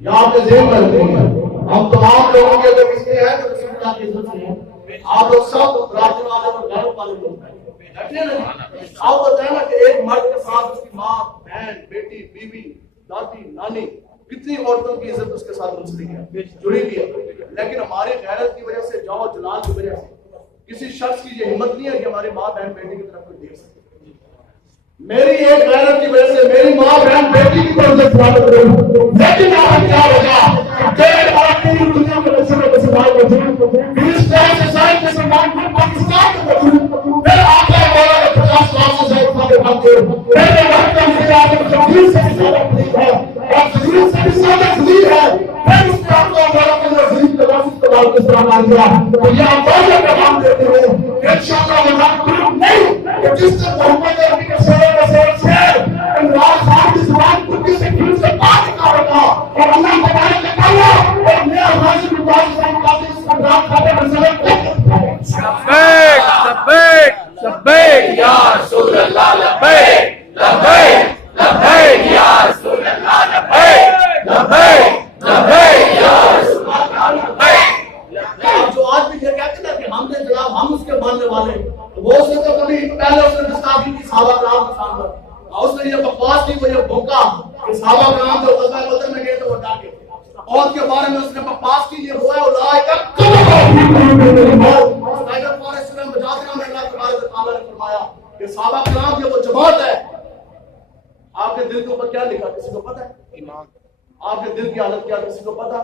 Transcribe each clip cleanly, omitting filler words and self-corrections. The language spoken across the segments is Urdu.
یہاں پہ ذہن میں رکھیں، ہم تمام لوگوں کے اگر کسی ہیں تو رسول اللہ کی عزت سے ہیں، آپ لوگ سب راجن والے اور غیر والے لوگ ہیں، آپ بتائیں نا کہ ایک مرد کے ساتھ اس کی ماں، بہن، بیٹی، بیوی، دادی، نانی، کتنی عورتوں کی عزت اس کے ساتھ منسلک ہے، جڑی ہوئی ہے، لیکن ہماری غیرت کی وجہ سے، جاؤ جلال کی وجہ سے کسی شخص کی یہ ہمت نہیں ہے کہ ہماری ماں بہن بیٹی کی طرف کوئی دیکھ سکے۔ میری ایک غیرت کی وجہ سے میری ماں بہن بیٹی کی طرف سے سوال کروں، لیکن آپ کیا ہوگا کہ آپ کی دنیا میں رسول کے سوال کروں، ہندوستان سے شاید کے سوال میں پاکستان میں کروں، پھر آپ کا ہمارا 50 سال سے شاید سارے بنتے میرے وقت کا مجھے آپ کے تقریر سے بھی زیادہ قریب ہے اور تقریر سے بھی زیادہ قریب ہے، پھر اس کا آپ کا ہمارا کے عظیم تلافظ کلام کے سلام آ گیا، تو یہ آپ کا پیغام دیتے ہیں کہ انشاءاللہ ہمارا قلوب نہیں کہ جس سے محمد عربی کے سورے میں سے عمران خان کی زبان کتی سے کھل سے باہر نکالے گا اور اللہ تبارک و تعالی اور میاں حاضر اللہ صلی اللہ علیہ وسلم عمران خان کے مسئلے لبیک لبیک لبیک یا رسول اللہ، لبیک لبیک لبیک یا رسول اللہ، لبیک لبیک لبیک یا رسول اللہ، لبیک۔ جو آج بھی یہ کہتے ہیں کہ ہم نے جناب ہم اس کے ماننے والے، وہ سے تو کبھی پہلے اس نے گستاخی کی صحابہ کرام کے سامنے، اور اس نے یہ بکواس کی، وہ یہ بھوکا کہ صحابہ کرام جو غزوہ بدر میں گئے تو وہ ڈاکے، اور کے بارے میں اس نے بکواس کی، یہ ہوا ہے اولئک اسنائڈر فارسٹ میں مجادلہ میں اللہ تبارک و تعالیٰ نے فرمایا کہ صحابہ کرام یہ وہ جماعت ہے۔ آپ کے دل کے اوپر کیا لکھا کسی کو پتہ ہے؟ ایمان۔ آپ کے دل کی حالت کیا کسی کو پتہ؟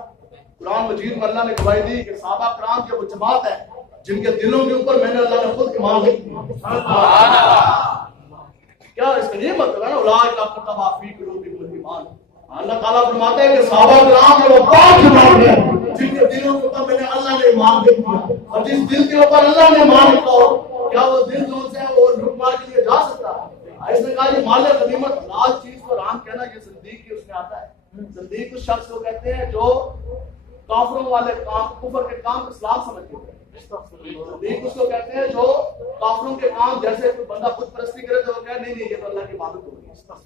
قرآن مجید میں اللہ نے گواہی دی کہ صحابہ کرام یہ وہ جماعت ہے جن کے دلوں کے اوپر میں نے اللہ نے خود ایمان لکھ دیا۔ کیا اس کا یہ مطلب ہے نا اولئک کتب فی قلوبہم الایمان، اللہ تعالیٰ فرماتے ہیں کہ صحابہ کرام یہ وہ پاک جماعت ہے جن کے دلوں کے اوپر میں نے اللہ نے ایمان لکھ دیا، اور جس دل کے اوپر اللہ نے ایمان لکھا ہو کیا وہ دل جو سے وہ لوٹ مار کے لیے جا سکتا ہے؟ اس نے کہا یہ مال غنیمت حلال چیز کو حرام کہنا یہ زندیق کی اس میں آتا ہے۔ زندیق اس شخص کو کہتے ہیں جو کافروں والے کام، کفر کے کام اسلام سمجھتے ہیں۔ زندیق اس کو کہتے ہیں جو کافروں کے کام جیسے کوئی بندہ خود پرستی کرے تو وہ کہے نہیں نہیں یہ تو اللہ کی عبادت ہوگی،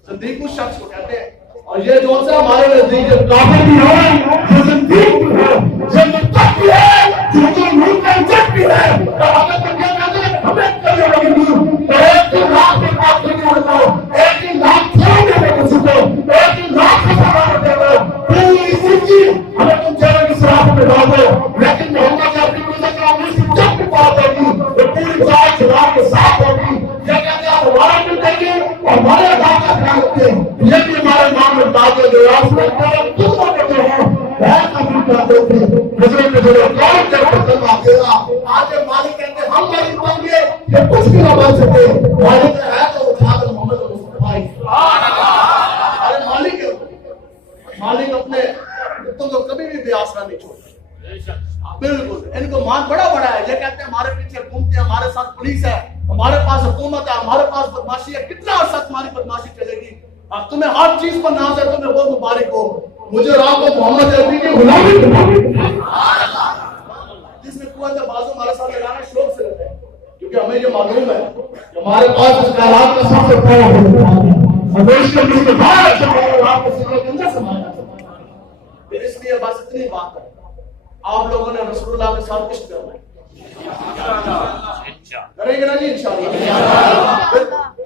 زندیق اس شخص کو کہتے ہیں۔ اور یہ جو سے ہمارے نزدیک کافر بھی ہے، جو زندیق بھی ہے، جو مرتد بھی ہے، جو ملک کا عزت بھی ہے، تو اگر تو کیا کہتے ہیں ہمیں کرنے لگے گی تو ایک دن رات کے بعد نہیں ہوتا، ایک دن رات چھوڑ دے کسی کو، ایک دن رات کا سوال دے دو پوری زندگی ہمیں تم چہرے کی سراپ میں ڈال دو، لیکن محمد عربی جب بھی بات ہوگی وہ پوری چار چراغ کے ساتھ ہوگی، یہ کہتے ہیں ہمارا بھی دیں گے اور ہمارے نام کا خیال رکھتے ہیں، یہ بھی ہمارے نام میں بتا دے جو آپ سے دوسروں کے جو ہے بہت کبھی کرتے تھے گزرے گزرے کون جب ختم آ گیا آج مالک کہتے ہیں ہم مالک بن گئے یہ کچھ بھی نہ بن سکے، مالک ہے تو اٹھا کر محمد مصطفیٰ ارے مالک ہے، مالک اپنے کتوں کو کبھی بھی بے آسرا نہیں چھوڑتا۔ بالکل ان کو مان بڑا بڑا ہے، یہ کہتے ہیں ہمارے پیچھے گھومتے ہیں، ہمارے ساتھ پولیس ہے، ہمارے پاس حکومت ہے، ہمارے پاس بدماشی ہے، کتنا عرصہ تمہاری بدماشی چلے گی؟ تمہیں ہر چیز پر ناز ہے، تمہیں وہ مبارک ہو، مجھے رات کو محمد عربی کی غلامی جس میں قوت بازو ہمارے ساتھ لگانا شوق سے رہتے ہیں، کیونکہ ہمیں یہ معلوم ہے کہ ہمارے پاس اس کائنات کا سب سے بڑا ہے، اس لیے بس اتنی بات ہے، آپ لوگوں نے رسول اللہ کے ساتھ عشق کرنا ہے، کریں گے نا جی انشاءاللہ؟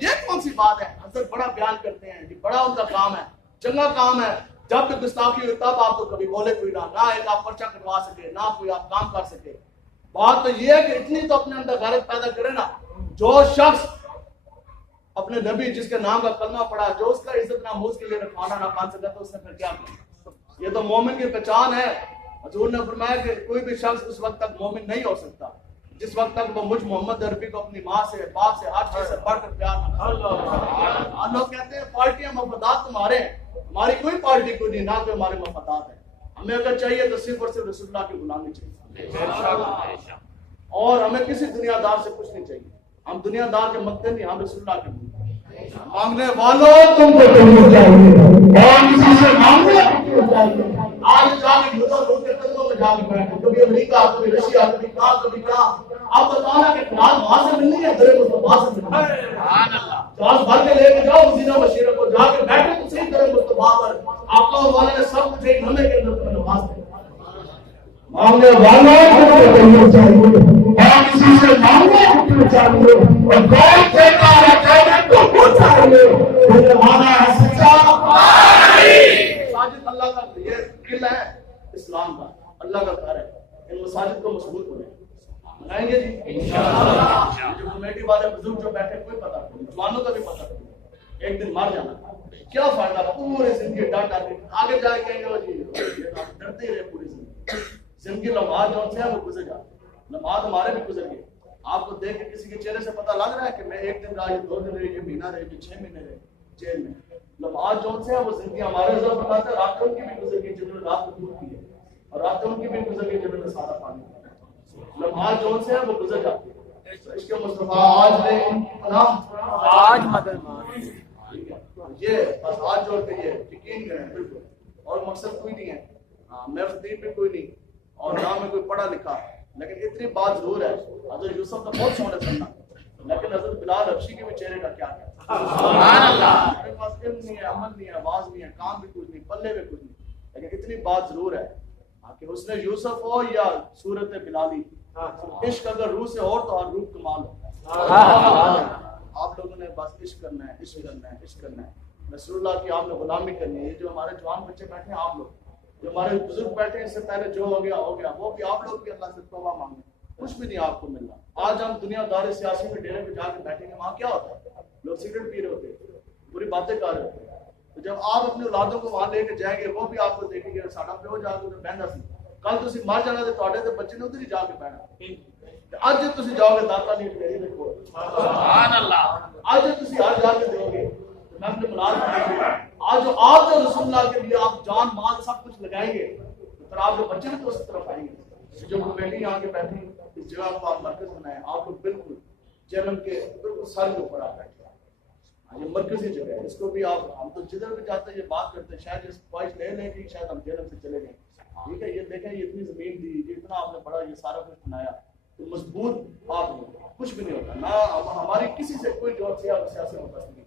یہ کون سی بات ہے؟ حضرت بڑا بیان کرتے ہیں، یہ بڑا ان کا کام ہے، چنگا کام ہے، جب بھی گستاخی ہوئی تب آپ کو کبھی بولے کوئی نہ ایک آپ پرچہ کٹوا سکے، نہ کوئی آپ کام کر سکے۔ بات تو یہ ہے کہ اتنی تو اپنے اندر غیرت پیدا کرے نا، جو شخص اپنے نبی جس کے نام کا کلمہ پڑھا، جو اس کا عزت ناموز کے لیے رکھوانا نہ مان سکا تو اس نے پھر کیا کیا؟ یہ تو مومن کی پہچان ہے۔ حضور نے فرمایا کہ کوئی بھی شخص اس وقت تک مومن نہیں ہو سکتا جس وقت تک وہ مجھ محمد عربی کو اپنی ماں سے، باپ سے، ہر چیز سے بڑھ کر پیار نہ کرے۔ لوگ کہتے ہیں پارٹیاں مفادات تمہارے ہیں، ہماری کوئی پارٹی کوئی نہیں، نہ کوئی ہمارے مفادات ہیں، ہمیں اگر چاہیے تو صرف اور صرف رسول اللہ کی غلامی چاہیے، اور ہمیں کسی دنیا دار سے کچھ نہیں چاہیے، ہم دنیا دار کے مقتے نہیں، ہم رسول اللہ کے مقتے مانگنے والوں تم کو کہیں چاہیے اور کسی سے مانگنے چاہیے۔ آج جا کے لوگوں کے قدموں میں جا کے بیٹھے، کبھی امریکہ، کبھی رشیا، کبھی کہاں، کبھی کہاں، آپ بتانا کہ فلان وہاں سے ملنی ہے، درے مصطفیٰ سے ملنی ہے۔ جہاز بھر کے لے کے جاؤ مدینہ بشیرہ کو، جا کے بیٹھے تو صحیح طرح مصطفیٰ پر، آقا والا نے سب کچھ ایک لمحے کے اندر تمہیں نماز دے مانگنے والا کو چاہیے اور کسی سے مانگنے کو چاہیے اور کون دیتا ہے کہنے کو چاہیے، یہ ہمارا ہے سچا مساجد اللہ کا یہ قلعہ ہے اسلام کا، اللہ کا گھر ہے، ان مساجد کو مضبوط ہونے بنائیں گے جی انشاءاللہ۔ جو کمیٹی والے بزرگ جو بیٹھے کوئی پتہ نہیں، جوانوں کا بھی پتہ نہیں، ایک دن مر جانا کیا فائدہ، پورے زندگی ڈر ڈر کے آگے جا کے کہیں گے جی ڈرتے ہی رہے پوری زندگی لمحات جو سے وہ گزر جاتے، لمحات ہمارے بھی گزر گئے، آپ کو دیکھ کے کسی کے چہرے سے پتہ لگ رہا ہے کہ میں ایک دن رہا، یہ 2 دن رہی، یہ مہینہ رہی، یہ 6 مہینے رہے جیل میں، لمحات جو سے وہ زندگی ہمارے ضرور بتاتے ہیں، راتیں ان کی بھی گزر گئی جنہوں نے رات کو دودھ کی ہے، اور راتیں ان کی بھی گزر گئی جنہوں نے سارا پانی پیا، لمحات جو سے وہ گزر جاتے ہیں، اس کے مصطفیٰ آج لے ان کی پناہ آج مدد مان، یہ بس آج جوڑ کے یہ یقین کریں بالکل، اور مقصد کوئی نہیں ہے، میں خطیب بھی کوئی نہیں اور نہ میں کوئی پڑھا لکھا، لیکن اتنی بات ضرور ہے، حضرت یوسف کا بہت سونے سننا، لیکن حضرت بلال حبشی کے بھی چہرے کا کیا ہے، سبحان اللہ، میرے پاس علم نہیں ہے، عمل نہیں ہے، آواز نہیں ہے، کام بھی کچھ نہیں، پلے بھی کچھ نہیں، لیکن اتنی بات ضرور ہے کہ حسن یوسف ہو یا صورت بلالی، عشق اگر روح سے ہو تو ہر روح کمال ہو۔ آپ لوگوں نے بس عشق کرنا ہے، عشق کرنا ہے، عشق کرنا ہے، رسول اللہ کی آپ نے غلامی کرنی ہے، یہ جو ہمارے جوان بچے بیٹھے ہیں آپ لوگ، جو ہمارے بزرگ بیٹھے ہیں اس سے پہلے جو ہو گیا وہ بھی آپ لوگ بھی اللہ سے توبہ مانگیں، کچھ بھی نہیں آپ کو ملنا۔ آج ہم دنیا دار سیاسی میں ڈیرے پہ جا کے بیٹھیں گے، وہاں کیا ہوتا ہے، لوگ سگریٹ پی رہے ہوتے ہیں، بری باتیں کر رہے ہوتے ہیں، تو جب آپ اپنی اولادوں کو وہاں لے کے جائیں گے وہ بھی آپ کو دیکھیں گے، ساڈا پیو جا کے بہنا سی، کل تسی مر جانا تے تواڈے تے بچے نے ادھر ہی جا کے بہنا، اج تسی جاؤ گے داتا نہیں میری دیکھو سبحان اللہ، اج تسی ہر جا کے دیو گے، میں اپنے ملازم کریں گے، آج جو آپ جو رسول اللہ کے لیے آپ جان مال سب کچھ لگائیں گے، پھر آپ جو بچے بھی تو اس طرف آئیں گے، جو کمیٹی یہاں کے بیٹھی اس جگہ کو آپ مرکز بنائیں، آپ کو بالکل جنم کے بالکل سر کے اوپر آپ بیٹھے، یہ مرکزی جگہ ہے، اس کو بھی آپ، ہم تو جدھر بھی جاتے ہیں یہ بات کرتے ہیں، شاید اس خواہش لے لیں کہ شاید ہم جنم سے چلے گئے، ٹھیک ہے، یہ دیکھیں یہ اتنی زمین دی، یہ اتنا آپ نے بڑا یہ سارا کچھ بنایا، تو مضبوط آپ کچھ بھی نہیں ہوتا، نہ ہماری کسی سے کوئی جو سیاسی مقصد نہیں،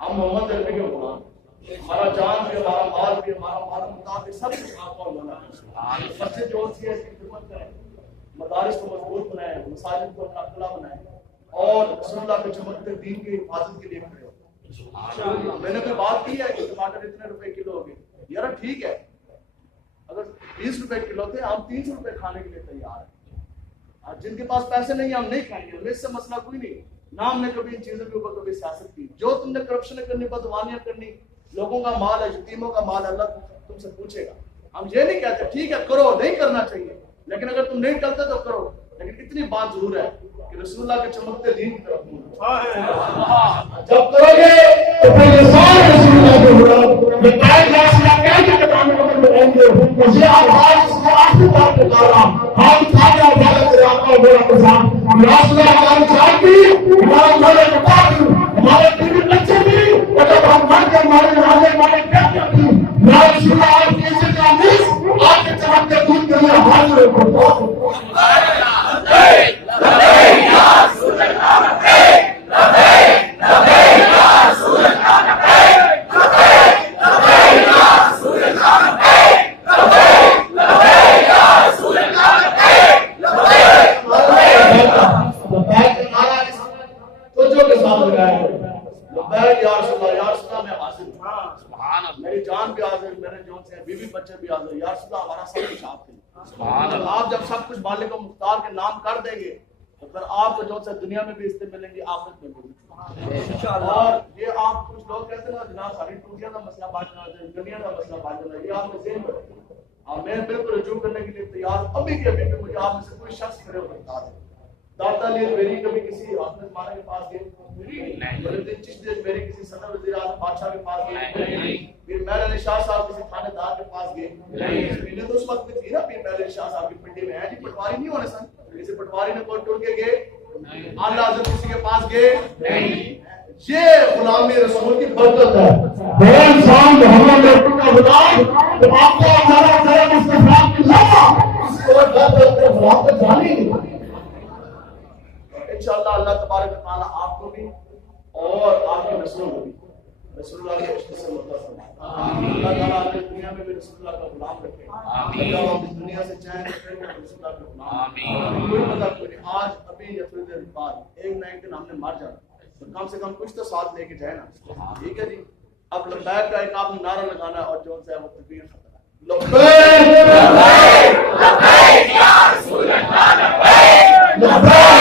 ہم محمد عربی کے غلام، ہمارا جان بھی، ہمارا مال بھی، ہمارا مال مطابق سب کچھ آپ کا ہونا ہے، مسجد جو ہوتی ہے اس کی خدمت کریں، مدارس کو مضبوط بنائیں، مساجد کو اپنا قلعہ بنائیں، اور رسول اللہ کے چمکتے دین کی حفاظت کے لیے کھڑے ہو۔ میں نے کوئی بات کی ہے کہ ٹماٹر اتنے روپے کلو ہو گئے، یار ٹھیک ہے، اگر 20 روپے کلو تھے ہم 300 روپے کھانے کے لیے تیار ہیں، جن کے پاس پیسے نہیں ہم نہیں کھائیں گے، ہمیں اس سے مسئلہ کوئی نہیں، نہ ہم نے کبھی ان چیزوں کے اوپر کبھی سیاست کی، جو تم نے کرپشن کرنی، بدعنوانیاں کرنی، لوگوں کا مال ہے، یتیموں کا مال ہے، اللہ تم سے پوچھے گا، ہم یہ نہیں کہتے ٹھیک ہے کرو، نہیں کرنا چاہیے، لیکن اگر تم نہیں کرتے تو کرو، لیکن اتنی بات ضرور ہے کہ رسول اللہ کے چمکتے دین کی طرف جب کرو گے تو پھر یہ سارے رسول اللہ کے غلام یہ قائد راسلہ کہتے کے کام میں رہیں گے، مجھے آواز اس کو آخری بار کے دارا ہم کھانا بھالا سے آپ کا بڑا کسان راسلہ ہماری چاہتی ہمارا بڑے مطابق ہمارے تین بچے بھی، اور جب ہم مر کے ہمارے نازے ہمارے کہتے بھی یا رسول اللہ آپ کی عزت کا نیس آپ کے چمکتے دین کے لیے حاضر ہو۔ میری جان بھی حاضر، میرے جون سے بیوی بچے بھی حاضر، یا رسول اللہ ہمارا سب کچھ آپ کے، آپ جب سب کچھ مالک و مختار کے نام کر دیں گے تو پھر آپ کو جو سے دنیا میں بھی اس سے ملیں گی، آخرت میں بھی، اور یہ آپ کچھ لوگ کہتے ہیں نا جناب ساری ٹوٹیاں کا مسئلہ بانٹنا ہے، دنیا کا مسئلہ بانٹنا ہے، یہ آپ کے ذہن میں، میں بالکل رجوع کرنے کے لیے تیار، ابھی کے ابھی بھی مجھے آپ میں سے کوئی شخص کھڑے ہو سکتا ہے، داتا علی میری کبھی کسی حافظ مانا کے پاس گئے، بلدین چشتی میری کسی صدر وزیر اعظم بادشاہ کے پاس گئے، پیر محل علی شاہ صاحب کسی تھانے دار کے پاس گئے، انہیں تو اس وقت بھی تھی نا پیر محل علی شاہ صاحب کی پنڈی میں ہے جی، پٹواری نہیں ہونے سن، کسی پٹواری نے کوئی ٹور کے گئے، اعلیٰ حضرت کسی کے پاس گئے، یہ غلامی رسول کی برکت ہے، وہ انسان محمد رسول کا غلام، تو آپ کو ہمارا سر مصطفیٰ کی لما اس کو برکت کے غلام پر جانی انشاءاللہ اللہ تبارک و تعالیٰ آپ کو بھی اور آپ کی نسلوں کو بھی رسول اللہ کے رشتے سے متصل اللہ تعالیٰ آپ اس دنیا میں بھی رسول اللہ کا غلام رکھے جب ہم اس دنیا سے چاہیں تو پھر رسول اللہ کا غلام کوئی پتہ کوئی نہیں آج ابھی یا تھوڑی دیر بعد ایک نہ ایک دن ہم نے مر جانا تو کم سے کم کچھ تو ساتھ لے کے جائے نا ٹھیک ہے جی اب لبیک کا ایک آپ نے نعرہ لگانا ہے اور جو سے وہ تکبیر ختم لبیک لبیک لبیک یا رسول اللہ لبیک لبیک